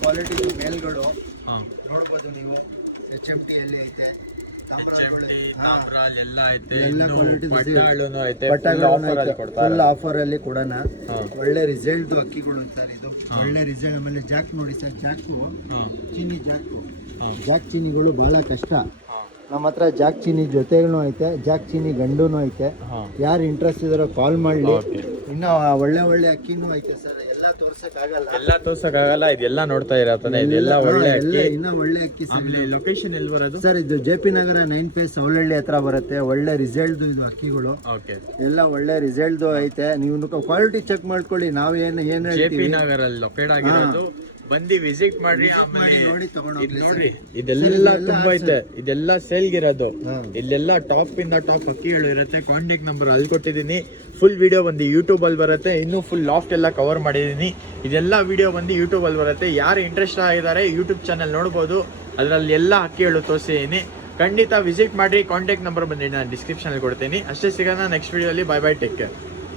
Quality ಮೇಲ್ಗಳು ನೋಡ್ಬೋದು ನೀವು. HMT ಅಲ್ಲಿ ಐತೆ, ಫುಲ್ ಆಫರ್ ಅಲ್ಲಿ ಕೊಡೋಣ. ಒಳ್ಳೆ ರಿಸಲ್ಟ್ ಅಕ್ಕಿಗಳು ಸರ್, ಇದು ಒಳ್ಳೆ ರಿಸಲ್ಟ್. ಆಮೇಲೆ ಜಾಕ್ ನೋಡಿ ಸರ್, ಚೀನಿ ಜಾಕ್ ಚೀನಿಗಳು ಬಹಳ ಕಷ್ಟ. ನಮ್ಮ ಹತ್ರ ಜಾಕ್ ಚೀನಿ ಜೊತೆಗೂ ಐತೆ, ಜಾಕ್ ಚೀನಿ ಗಂಡುನು ಐತೆ. ಯಾರು ಇಂಟ್ರೆಸ್ಟ್ ಇದಾರೋ ಕಾಲ್ ಮಾಡ್ಲಿ. ಇನ್ನು ಒಳ್ಳೆ ಅಕ್ಕಿನೂ ಐತೆ ಸರ್, ಎಲ್ಲ ತೋರ್ಸಕ್ಕಾಗಲ್ಲ. ಇದೆಲ್ಲ ನೋಡ್ತಾ ಇರತ್ತಾನೆ, ಇದೆಲ್ಲ ಒಳ್ಳೆ ಅಕ್ಕಿ, ಇನ್ನ ಒಳ್ಳೆ ಅಕ್ಕಿ ಸರ್. ಲೊಕೇಶನ್ ಎಲ್ಲಿ ಬರೋದು ಸರ್? ಇದು JP ನಗರ 9 ಫೇಸ್ ಸೌಲಹಳ್ಳಿ ಹತ್ರ ಬರುತ್ತೆ. ಒಳ್ಳೆ ರಿಸಲ್ಟ್ ಇದು ಅಕ್ಕಿಗಳು, ಎಲ್ಲ ಒಳ್ಳೆ ರಿಸಲ್ಟ್ ಐತೆ. ನೀವು ಕ್ವಾಲಿಟಿ ಚೆಕ್ ಮಾಡ್ಕೊಳ್ಳಿ. ನಾವು ಏನು JP ನಗರ ಲೊಕೇಟ್ ಆಗಿರೋದು, ಬಂದು ವಿಸಿಟ್ ಮಾಡ್ರಿ. ನೋಡಿ ನೋಡ್ರಿ, ಇದೆಲ್ಲ ತುಂಬಾ ಐತೆ, ಇದೆಲ್ಲ ಸೇಲ್ಗಿರೋದು. ಇಲ್ಲೆಲ್ಲ ಟಾಪ್ ಇಂದ ಟಾಪ್ ಅಕ್ಕಿಗಳು ಇರುತ್ತೆ. ಕಾಂಟ್ಯಾಕ್ಟ್ ನಂಬರ್ ಅಲ್ಲಿ ಕೊಟ್ಟಿದ್ದೀನಿ. ಫುಲ್ ವಿಡಿಯೋ ಬಂದು ಯೂಟ್ಯೂಬ್ ಅಲ್ಲಿ ಬರುತ್ತೆ. ಇನ್ನೂ ಫುಲ್ ಲಾಫ್ಟ್ ಎಲ್ಲ ಕವರ್ ಮಾಡಿದ್ದೀನಿ. ಇದೆಲ್ಲ ವಿಡಿಯೋ ಬಂದು ಯೂಟ್ಯೂಬ್ ಅಲ್ಲಿ ಬರುತ್ತೆ. ಯಾರು ಇಂಟ್ರೆಸ್ಟ್ ಆಗಿದ್ದಾರೆ ಯೂಟ್ಯೂಬ್ ಚಾನಲ್ ನೋಡ್ಬೋದು. ಅದರಲ್ಲಿ ಎಲ್ಲ ಅಕ್ಕಿಗಳು ತೋರಿಸಿದ್ದೀನಿ. ಖಂಡಿತ ವಿಸಿಟ್ ಮಾಡಿ. ಕಾಂಟ್ಯಾಕ್ಟ್ ನಂಬರ್ ಬಂದು ನಾನು ಡಿಸ್ಕ್ರಿಪ್ಷನ್ ಅಲ್ಲಿ ಕೊಡ್ತೀನಿ. ಅಷ್ಟೇ, ಸಿಗೋಣ ನೆಕ್ಸ್ಟ್ ವಿಡಿಯೋಲಿ. Bye bye, take care.